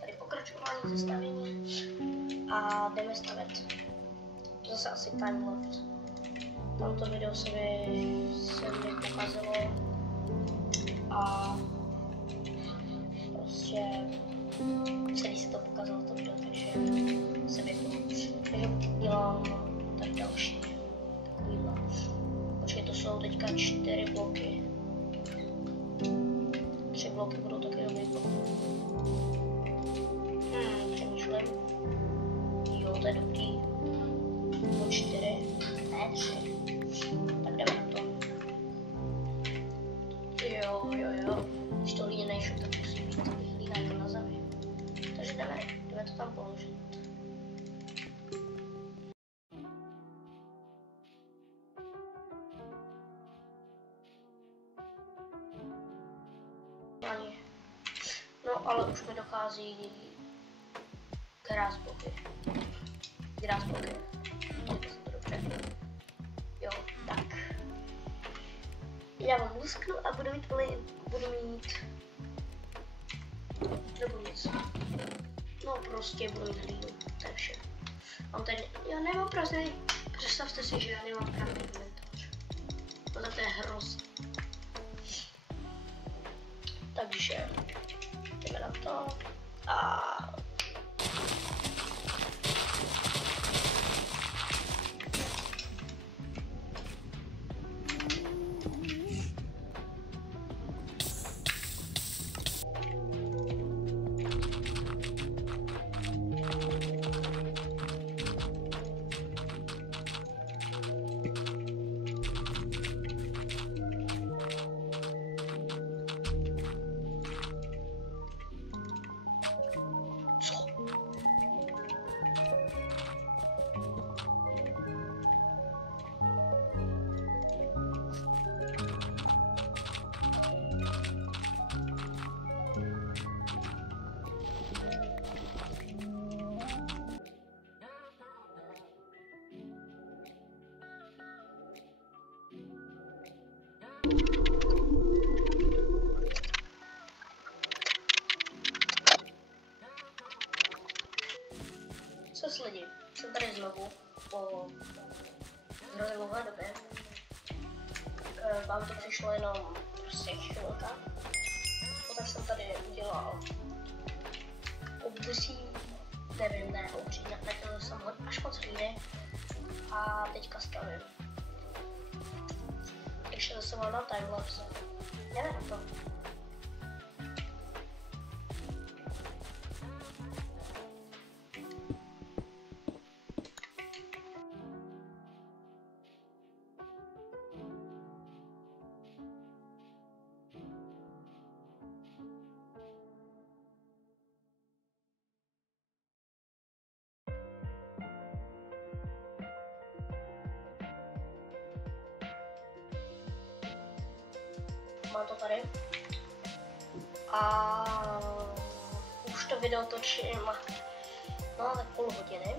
tady pokračování sestavění a jdeme stavět. Zase asi timelapse. Tamto video se mi pokazilo a prostě celý se to pokazalo to video, takže se vypnu. Takže dělám tady další takovýhle. Počkej, to jsou teďka 4 bloky. 3 bloky budou taky dobrý blok. Přemýšlím. Jo, to je dobrý. Do 4, ne 3. Tak jdeme na to. Jo. Když to hlíně nejšel, tak musí být hlína jako na zemi. Takže jdeme to tam položit. No, ale už mi dochází grásbloky. Dobře. Jo, tak. Já vám lusknu a budu mít nic. No prostě budu mít hlínu, to je vše. Mám tady, já nemám prázdný, představte si, že já nemám prázdný inventář. No tak to je hrozný. Takže jdeme na to a co lidi, jsem tady znovu po hrozně dlouhé době. Vám to přišlo jenom prostě chvilka. Potom jsem tady udělal obří, nevím, ne obří, nechtěl jsem až moc hlíny a teďka stavím. Ještě zase mám na timelapse. Jdeme na to. Mám to tady a už to video točím no tak půl hodiny.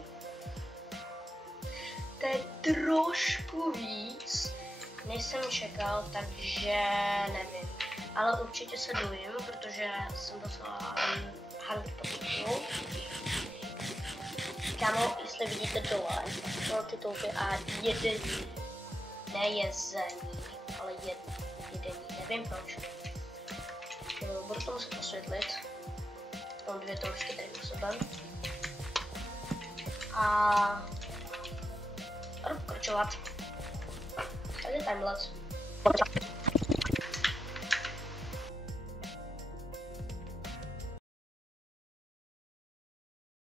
To je trošku víc, než jsem čekal, takže nevím, ale určitě se dojím, protože jsem docela hungry po titulu. Kámo, jestli vidíte dole, no titulky a jedení, ne jezení, ale jedení, nevím proč. Budu to muset osvětlit. Mám 2 toučky tady u sebe. A budu pokračovat. Takže timelapse.